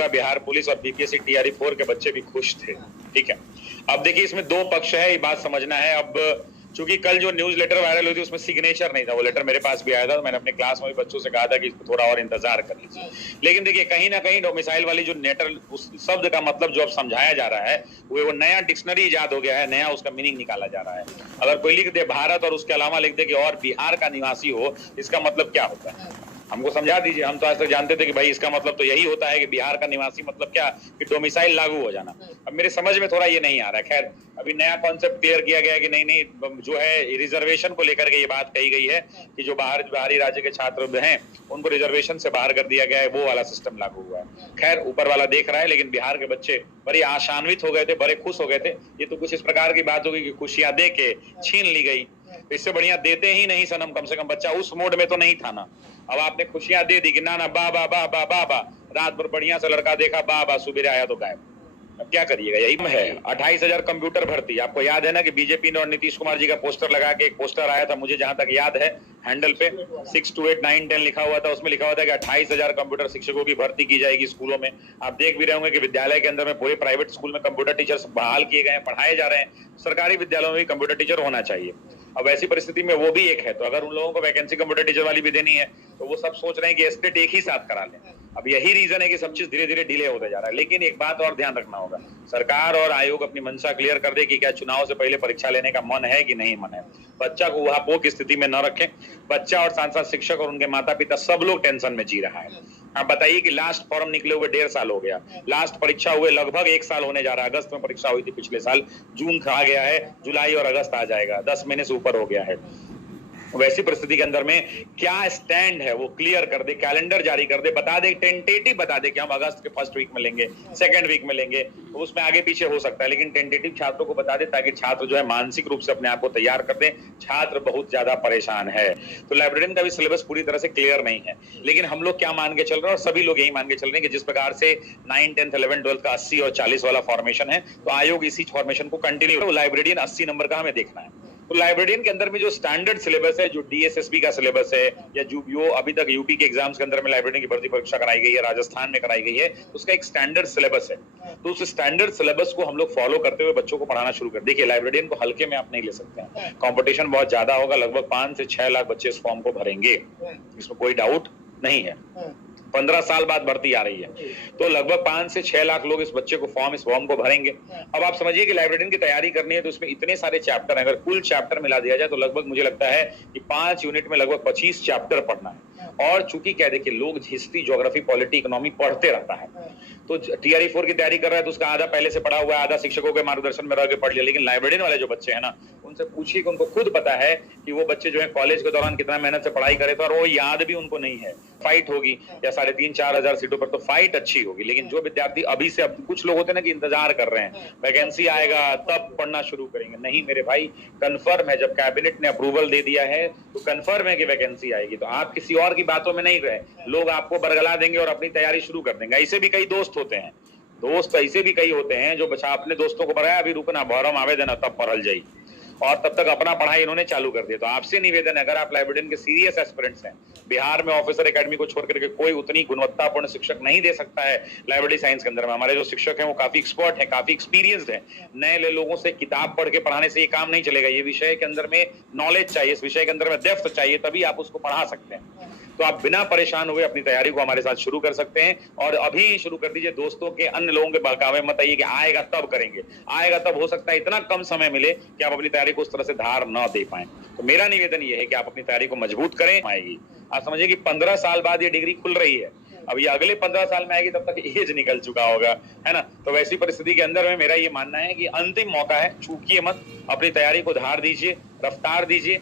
होगा बिहार पुलिस और BPSC TRE 4 के बच्चे भी खुश थे। ठीक है, अब देखिए इसमें दो पक्ष है, ये बात समझना है। अब चूंकि कल जो न्यूज लेटर वायरल हुई थी उसमें सिग्नेचर नहीं था, वो लेटर मेरे पास भी आया था, तो मैंने अपने क्लास में भी बच्चों से कहा था कि इसको थोड़ा और इंतजार कर लीजिए। लेकिन देखिए कहीं ना कहीं डोमिसाइल वाली जो नेटर, उस शब्द का मतलब जो अब समझाया जा रहा है वो नया डिक्शनरी इजाद हो गया है, नया उसका मीनिंग निकाला जा रहा है। अगर कोई लिख दे भारत और उसके अलावा लिख दे कि और बिहार का निवासी हो, इसका मतलब क्या होता है? हमको समझा दीजिए। हम तो आज तक जानते थे कि भाई इसका मतलब तो यही होता है कि बिहार का निवासी मतलब क्या, कि डोमिसाइल लागू हो जाना। अब मेरे समझ में थोड़ा ये नहीं आ रहा है। खैर अभी नया कॉन्सेप्ट क्लियर किया गया है कि नहीं जो है रिजर्वेशन को लेकर के ये बात कही गई है कि जो बाहरी राज्य के छात्र हैं उनको रिजर्वेशन से बाहर कर दिया गया है, वो वाला सिस्टम लागू हुआ है। खैर ऊपर वाला देख रहा है, लेकिन बिहार के बच्चे बड़े आशान्वित हो गए थे, बड़े खुश हो गए थे। ये तो कुछ इस प्रकार की बात होगी कि खुशियां दे के छीन ली गई, तो इससे बढ़िया देते ही नहीं सनम। कम से कम बच्चा उस मोड में तो नहीं था ना। अब आपने खुशियां दे दी कि ना ना बाबा बाबा बाबा, रात भर बढ़िया सा लड़का देखा बाबा, सुबह आया तो गायब। अब क्या करिएगा, यही है। 28,000 कंप्यूटर भर्ती। आपको याद है ना कि बीजेपी ने और नीतीश कुमार जी का पोस्टर लगा के, एक पोस्टर आया था मुझे जहां तक याद है, हैंडल पे 6 to 8 9 10 लिखा हुआ था। उसमें लिखा हुआ था कि 28,000 कंप्यूटर शिक्षकों की भर्ती की जाएगी स्कूलों में। आप देख भी रहे होंगे कि विद्यालय के अंदर में पूरे प्राइवेट स्कूल में कंप्यूटर टीचर्स बहाल किए गए हैं, पढ़ाए जा रहे हैं। सरकारी विद्यालयों में भी कंप्यूटर टीचर होना चाहिए। अब ऐसी परिस्थिति में वो भी एक है, तो अगर उन लोगों को वैकेंसी कंप्यूटर टीचर वाली भी देनी है तो वो सब सोच रहे हैं कि स्टेट एक ही साथ करा लें। अब यही रीजन है कि सब चीज धीरे धीरे डिले होते जा रहा है। लेकिन एक बात और ध्यान रखना होगा, सरकार और आयोग अपनी मंशा क्लियर कर दे कि क्या चुनाव से पहले परीक्षा लेने का मन है कि नहीं मन है। बच्चा को वहां की स्थिति में न रखें। बच्चा और साथ साथ शिक्षक और उनके माता पिता सब लोग टेंशन में जी रहा है। आप बताइए कि लास्ट फॉर्म निकले हुए 1.5 साल हो गया, लास्ट परीक्षा हुए लगभग 1 साल होने जा रहा है। अगस्त में परीक्षा हुई थी पिछले साल, जून आ गया है, जुलाई और अगस्त आ जाएगा, 10 महीने से ऊपर हो गया है। वैसी परिस्थिति के अंदर में क्या स्टैंड है वो क्लियर कर दे, कैलेंडर जारी कर दे, बता दे, टेंटेटिव बता दे कि हम अगस्त के फर्स्ट वीक में लेंगे, सेकंड वीक में लेंगे, तो उसमें आगे पीछे हो सकता है। लेकिन टेंटेटिव छात्रों को बता दे ताकि छात्र जो है मानसिक रूप से अपने आप को तैयार कर दे। छात्र बहुत ज्यादा परेशान है। तो लाइब्रेरियन का भी सिलेबस पूरी तरह से क्लियर नहीं है। लेकिन हम लोग क्या मान के चल रहे हैं, और सभी लोग यही मान के चल रहे हैं कि जिस प्रकार से 9, 10, 11, 12 का 80 और 40 वाला फॉर्मेशन है, तो आयोग इसी फॉर्मेशन को कंटिन्यू, लाइब्रेरियन 80 नंबर का हमें देखना है। तो लाइब्रेरियन के अंदर में जो स्टैंडर्ड सिलेबस है, जो डीएसएसबी का सिलेबस है, या जो अभी तक यूपी के एग्जाम्स के अंदर में लाइब्रेरियन की भर्ती परीक्षा कराई गई है, राजस्थान में कराई गई है, उसका एक स्टैंडर्ड सिलेबस है। तो उस स्टैंडर्ड सिलेबस को हम लोग फॉलो करते हुए बच्चों को पढ़ाना शुरू कर। देखिए लाइब्रेरियन को हल्के में आप नहीं ले सकते हैं, कॉम्पिटिशन बहुत ज्यादा होगा। लगभग 5 से 6 लाख बच्चे इस फॉर्म को भरेंगे, इसमें कोई डाउट नहीं है। 15 साल बाद भर्ती आ रही है, तो लगभग 5 से 6 लाख लोग इस फॉर्म को भरेंगे। अब आप समझिए कि लाइब्रेरियन की तैयारी करनी है तो उसमें इतने सारे चैप्टर हैं। अगर कुल चैप्टर मिला दिया जाए तो लगभग मुझे लगता है कि 5 यूनिट में लगभग 25 चैप्टर पढ़ना है। और चूंकि क्या देखिए, लोग हिस्ट्री, ज्योग्राफी, पॉलिटी, इकोनॉमी पढ़ते रहता है, तो टीआरई 4 की तैयारी कर रहा है तो उसका आधा पहले से पढ़ा हुआ है, आधा शिक्षकों के मार्गदर्शन में रह के पढ़ लिया। लेकिन लाइब्रेरियन वाले जो बच्चे हैं ना, उनसे पूछिए कि उनको खुद पता है कि वो बच्चे जो है कॉलेज के दौरान कितना मेहनत से पढ़ाई करे थे, और वो याद भी उनको नहीं है। फाइट होगी या 3,500-4 हजार सीटों पर, तो फाइट अच्छी होगी। लेकिन जो विद्यार्थी अभी से, अब कुछ लोग होते हैं ना कि इंतजार कर रहे हैं वैकेंसी आएगा तब पढ़ना शुरू करेंगे, नहीं मेरे भाई, कंफर्म है। जब कैबिनेट ने अप्रूवल दे दिया है तो कंफर्म है कि वैकेंसी आएगी। तो आप किसी और की बातों में नहीं रहे, लोग आपको बरगला देंगे और अपनी तैयारी शुरू कर देंगे। ऐसे भी कई दोस्त होते हैं, दोस्त ऐसे भी कई होते हैं जो बच्चा अपने दोस्तों को बढ़ाया, अभी रुकना, बहरम आवेदन तब पढ़ल जाई, और तब तक अपना पढ़ाई इन्होंने चालू कर दिया। तो आपसे निवेदन है, अगर आप लाइब्रेरियन के सीरियस एस्पिरेंट्स हैं, बिहार में ऑफिसर एकेडमी को छोड़ करके कोई उतनी गुणवत्तापूर्ण शिक्षक नहीं दे सकता है लाइब्रेरी साइंस के अंदर में। हमारे जो शिक्षक हैं वो काफी एक्सपर्ट हैं, काफी एक्सपीरियंस्ड हैं। नए लोगों से किताब पढ़ के पढ़ाने से ये काम नहीं चलेगा। ये विषय के अंदर में नॉलेज चाहिए, इस विषय के अंदर में डेप्थ चाहिए, तभी आप उसको पढ़ा सकते हैं। तो आप बिना परेशान हुए अपनी तैयारी को हमारे साथ शुरू कर सकते हैं, और अभी शुरू कर दीजिए। दोस्तों के, अन्य लोगों के बहकावे मत आइए कि आएगा तब करेंगे, आएगा तब। हो सकता है इतना कम समय मिले कि आप अपनी तैयारी को उस तरह से धार न दे पाए। तो मेरा निवेदन ये है कि आप अपनी तैयारी को मजबूत करें। आएगी, आप समझिए कि 15 साल बाद ये डिग्री खुल रही है, अब ये अगले 15 साल में आएगी, तब तक एज निकल चुका होगा, है ना। तो वैसी परिस्थिति के अंदर में मेरा ये मानना है कि अंतिम मौका है, चूकिए मत, अपनी तैयारी को धार दीजिए, रफ्तार दीजिए।